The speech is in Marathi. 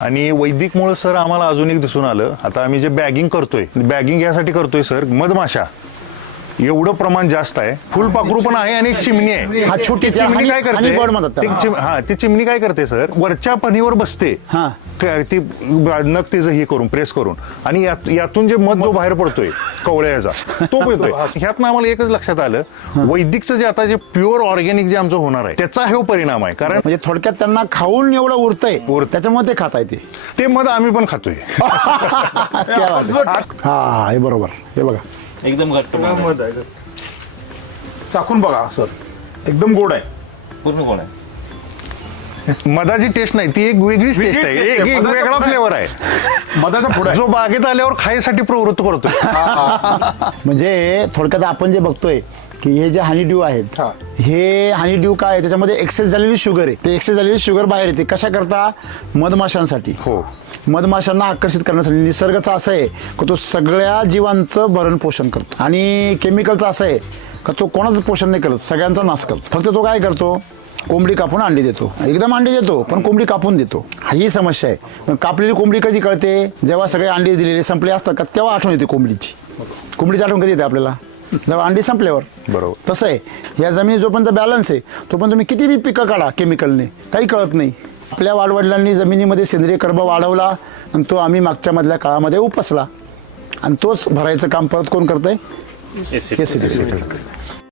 आणि वैदिकमुळे सर आम्हाला अजून एक दिसून आलं. आता आम्ही जे बॅगिंग करतोय, बॅगिंग यासाठी करतोय सर, मधमाशा एवढं प्रमाण जास्त आहे. फुलपाखरू पण आहे आणि एक चिमणी आहे. हा छोटी चिमणी काय करते, हा ती चिमणी काय करते सर, वरच्या फणीवर बसते. ती नख तिचं हे करून प्रेस करून, आणि यातून जे मध जो बाहेर पडतोय कवळ्याचा तो पिळतोय. ह्यातनं आम्हाला एकच लक्षात आलं, वैदिकचं जे आता जे प्युअर ऑर्गॅनिक जे आमचं होणार आहे त्याचा हे परिणाम आहे. कारण म्हणजे थोडक्यात त्यांना खाऊन एवढं उरतंय त्याच्यामुळे ते खाता येते. ते मध आम्ही पण खातोय. हा हे बरोबर. हे बघा एकदम घट्ट मध आहे. चाखून बघा सर, एकदम गोड आहे. पूर्ण गोड आहे. मधाची टेस्ट नाही, ती एक वेगळीच टेस्ट आहे. एक वेगळा फ्लेवर आहे मधाचा पुढे जो बागेत आल्यावर खायसाठी प्रवृत्त करतो. म्हणजे थोडक्यात आपण जे बघतोय की हे जे हनी ड्यू आहेत, हे हनी ड्यू काय आहे, त्याच्यामध्ये एक्सेस झालेली शुगर आहे. ते एक्सेस झालेली शुगर बाहेर येते. कशा करता? मधमाशांसाठी. हो, मधमाशांना आकर्षित करण्यासाठी. निसर्गाचं असं आहे की तो सगळ्या जीवांचं भरण पोषण करतो, आणि केमिकलचं असं आहे का तो कोणाचं पोषण नाही करत, सगळ्यांचा नाश करतो. फक्त तो काय करतो, कोंबडी कापून अंडी देतो. एकदम अंडी देतो पण कोंबडी कापून देतो. ही समस्या आहे. पण कापलेली कोंबडी कधी कळते, जेव्हा सगळे अंडी दिलेले संपले असतात का, तेव्हा आठवण येते कोंबडीची. कोंबडीची आठवण कधी येते आपल्याला, जेव्हा अंडी संपल्यावर. बरोबर. तसं आहे या जमिनी जोपर्यंत बॅलन्स आहे तोपर्यंत तुम्ही किती बी पिकं काढा केमिकलने, काही कळत नाही. आपल्या वाडवडिलांनी जमिनीमध्ये सेंद्रिय कर्ब वाढवला आणि तो आम्ही मागच्या मधल्या काळामध्ये उपसला, आणि तोच भरायचं काम परत कोण करतंय? SCT.